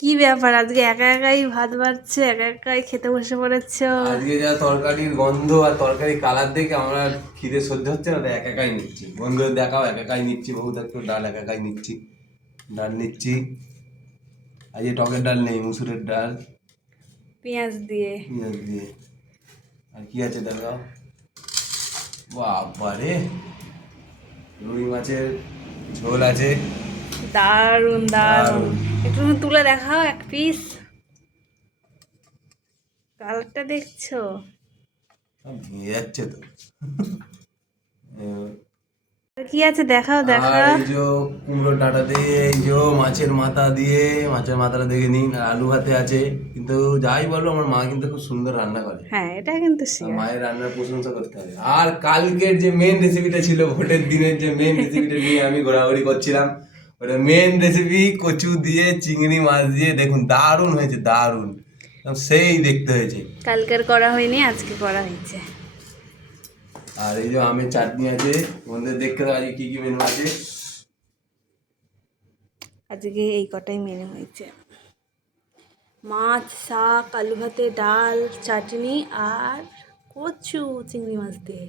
কি ব্যাপার আজকে একা একাই ভাত বাড়ছে, একা একাই খেতে বসে পড়েছো? আজকে যা তরকারির গন্ধ আর তরকারি কালার দেখে আমরা খিদে সহ্য হচ্ছে না, তাই একা একাই নিচ্ছি। বন্ধুদের দেখাও একা একাই নিচ্ছি, বহুত একটু ডাল একা একাই নিচ্ছি, ডাল নিচ্ছি। আজকে টকের ডাল নেই, মুসুরের ডাল পেঁয়াজ দিয়ে। পেঁয়াজ দিয়ে। আর কি আছে দেখাও। বাবারে, রুই মাছের ঝোল আছে, দারুন দারুন। দারুণ। একটু তুলে দেখাও এক পিস, কালারটা দেখছো? ভেঙে যাচ্ছে তো। আর কি আছে দেখাও আর দেখাও। এই যে কুমড়ো ডাঁটা দিয়ে, এই যে মাছের মাথা দিয়ে, মাছের মাথাটা দেখে নিন। আর আলু ভাতে আছে। কিন্তু যাই বলো, আমার মা কিন্তু খুব সুন্দর রান্না করে। হ্যাঁ, এটা কিন্তু আর শিওর। মায়ের রান্নার প্রশংসা করতে হবে। আর কালকের যে মেন রেসিপিটা ছিল, ভোটের দিনের যে মেন রেসিপিটা নিয়ে আমি ঘোরাঘুরি করছিলাম, ওটা মেন রেসিপি কচু দিয়ে চিংড়ি মাছ দিয়ে, দেখুন দারুণ হয়েছে, দারুণ। সেই দেখতে হয়েছে। কালকের করা হয়নি, আজকে করা হয়েছে। আর এই যে আমের চাটনি আছে। বন্ধুদের দেখতে হবে আজকে কি কি মেনু আছে। আজকে এই কটাই মেনু হয়েছে: মাছ, শাক, আলু ভাতে, ডাল, চাটনি আর কচু চিংড়ি মাছ দিয়ে।